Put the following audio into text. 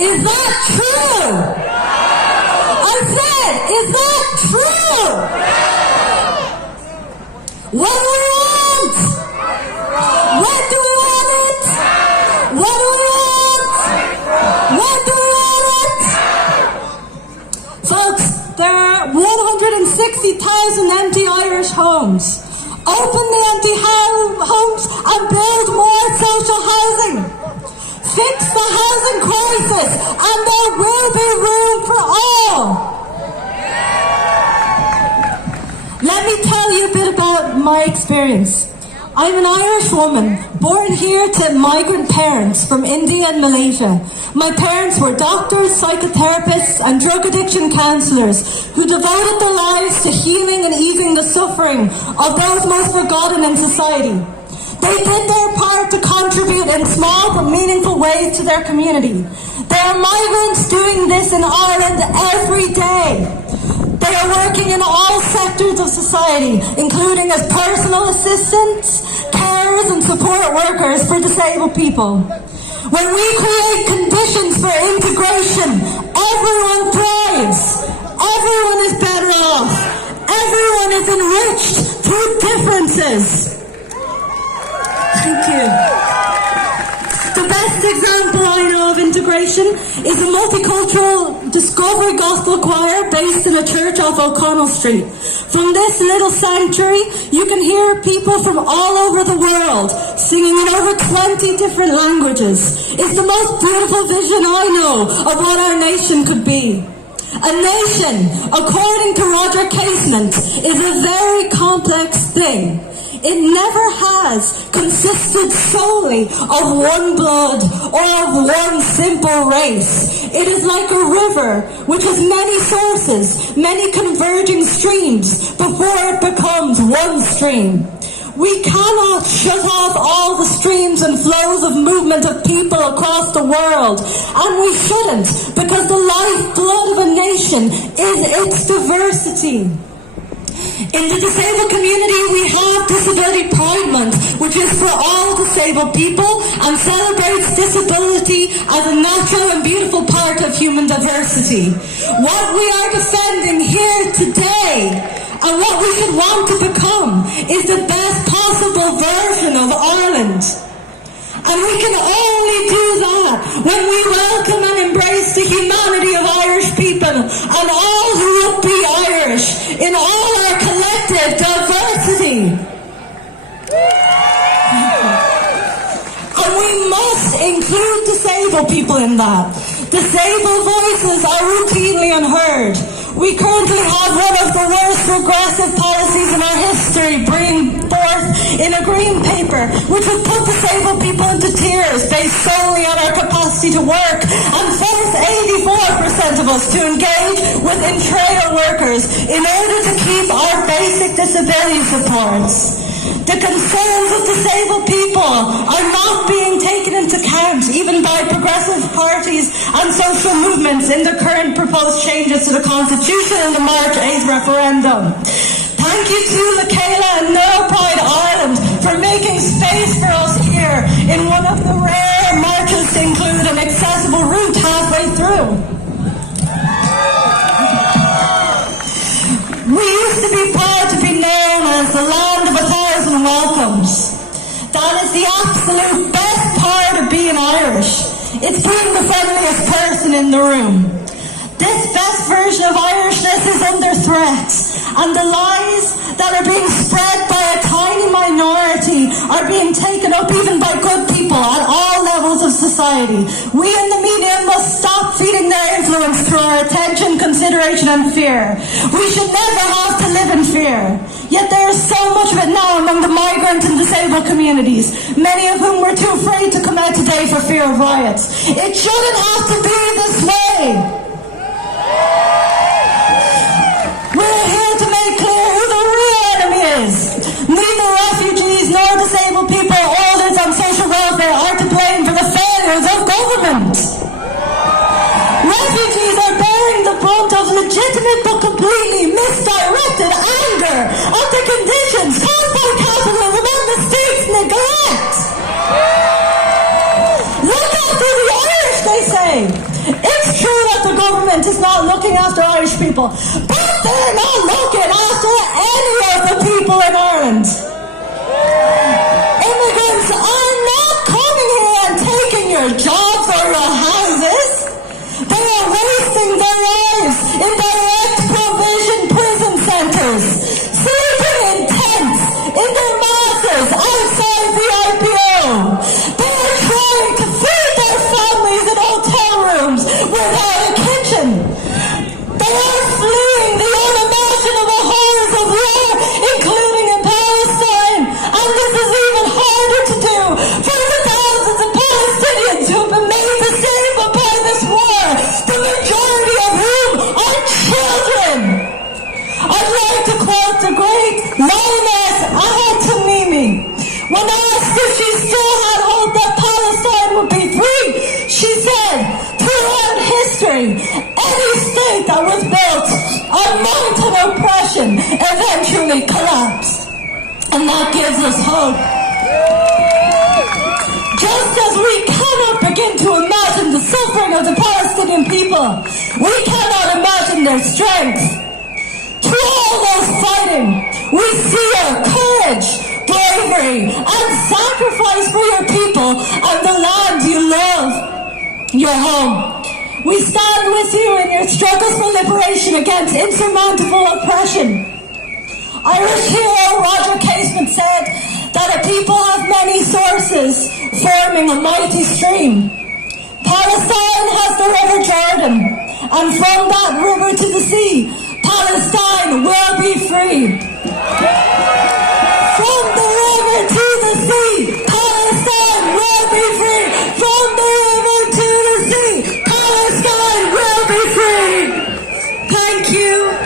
Is that true? I said, is that true? What do we want? What do we want it? What do we want? What do we want it? Folks, there are 160,000 empty Irish homes. Open the empty homes and build more social housing. Fix the housing crisis and there will be room for all. Let me tell you a bit about my experience. I'm an Irish woman, born here to migrant parents from India and Malaysia. My parents were doctors, psychotherapists and drug addiction counsellors who devoted their lives to healing and easing the suffering of those most forgotten in society. They did their part to contribute in small but meaningful ways to their community. There are migrants doing this in Ireland every day. They are working in all sectors of society, including as personal assistants, carers and support workers for disabled people. When we create conditions for integration, everyone thrives. Everyone is better off. Everyone is enriched through differences. Thank you. The best example I know of integration is a multicultural Discovery Gospel choir based in a church off O'Connell Street. From this little sanctuary, you can hear people from all over the world singing in over 20 different languages. It's the most beautiful vision I know of what our nation could be. A nation, according to Roger Casement, is a very complex thing. It never has consisted solely of one blood or of one simple race. It is like a river which has many sources, many converging streams before it becomes one stream. We cannot shut off all the streams and flows of movement of people across the world, and we shouldn't, because the lifeblood of a nation is its diversity. In the disabled community, we have Disability Pride Month, which is for all disabled people and celebrates disability as a natural and beautiful part of human diversity. What we are defending here today and what we should want to become is the best possible version of Ireland. And we can only do that when we welcome and embrace the humanity of Irish people and all who would be Irish in all our collective diversity. And we must include disabled people in that. Disabled voices are routinely unheard. We currently have one of the worst regressive policies in our history bring forth in a green paper, which would put disabled people into tears based solely on our capacity to work and force 84% of us to engage with intramural workers in order to keep our basic disability supports. The concerns of disabled people are not being taken into account even by progressive parties and social movements in the current proposed changes to the Constitution and the March 8th referendum. Thank you to Chéile and Pride Ireland for making space for us here in one of the rare marches to include an accessible route halfway through. We used to be proud to be known as the land of 1,000 welcomes. That is the absolute best part of being Irish. It's being the friendliest person in the room. This best version of Irishness is under threat, and the lies that are being spread by a tiny minority are being taken up even by good people at all levels of society. We in the media must stop feeding their influence through our attention, consideration and fear. We should never have to live in fear. Yet there is so much of it now among the migrant and disabled communities, many of whom were too afraid to come out today for fear of riots. It shouldn't have to be this way. We're here to make clear who the real enemy is. Neither refugees nor disabled people or those on social welfare are to blame for the failures of government. Refugees are bearing the brunt of legitimate but completely misdirected anger at the conditions caused by capitalism and the state's neglect. Look after the Irish, they say. not looking after Irish people. But they're not looking after any of the people in Ireland. Immigrants are not coming here and taking your jobs or your houses. They are wasting their lives in direct provision prison centres, sleeping in tents, in their masses, outside the IPO. They are trying to feed their families in hotel rooms without a kitchen. They are fleeing the unimaginable horrors of war, including in Palestine. And this is even harder to do for the thousands of Palestinians who have been made disabled by this war, the majority of whom are children. I'd like to quote the great lioness Ahad Tamimi. When asked if she still had hope that Palestine would be free, she said, throughout history, any state that was built on mountain oppression eventually collapsed. And that gives us hope. Just as we cannot begin to imagine the suffering of the Palestinian people, we cannot imagine their strength. Through all those fighting, we see your courage, bravery, and sacrifice for your people and the land you love, your home. We stand with you in your struggles for liberation against insurmountable oppression. Irish hero Roger Casement said that a people have many sources, forming a mighty stream. Palestine has the River Jordan, and from that river to the sea, Palestine will be free.